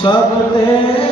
सब देव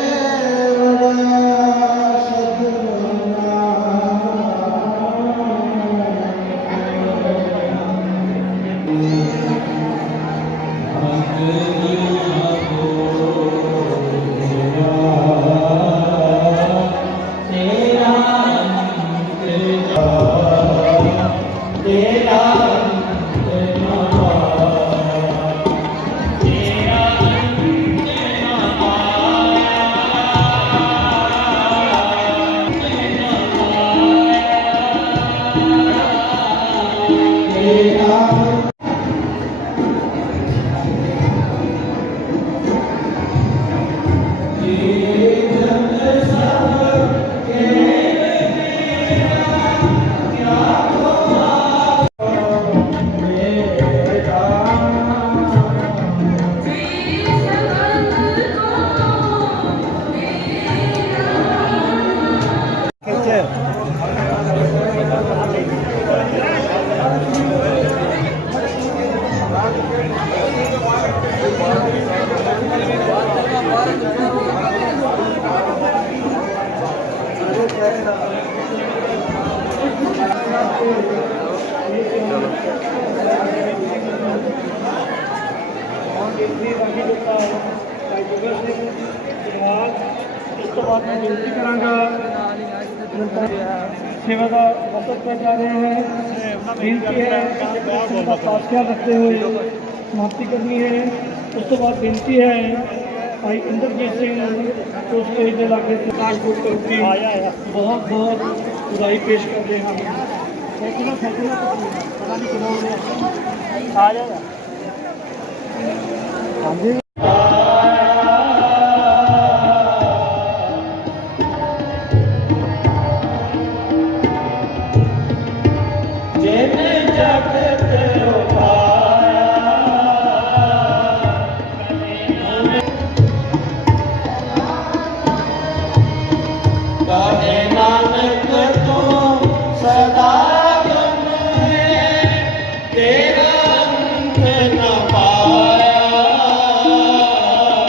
बेनती करांगा सेवा का मदद कर जा रहे हैं। बेनती है खास ख्याल रखते हुए समाप्ति करनी है। उस तो बाद बेनती है भाई इंद्रजीत सिंह को स्टेज के लागे पठानकोट की बहुत बहुत बधाई पेश करते हैं। आ जाएगा। हाँ जी।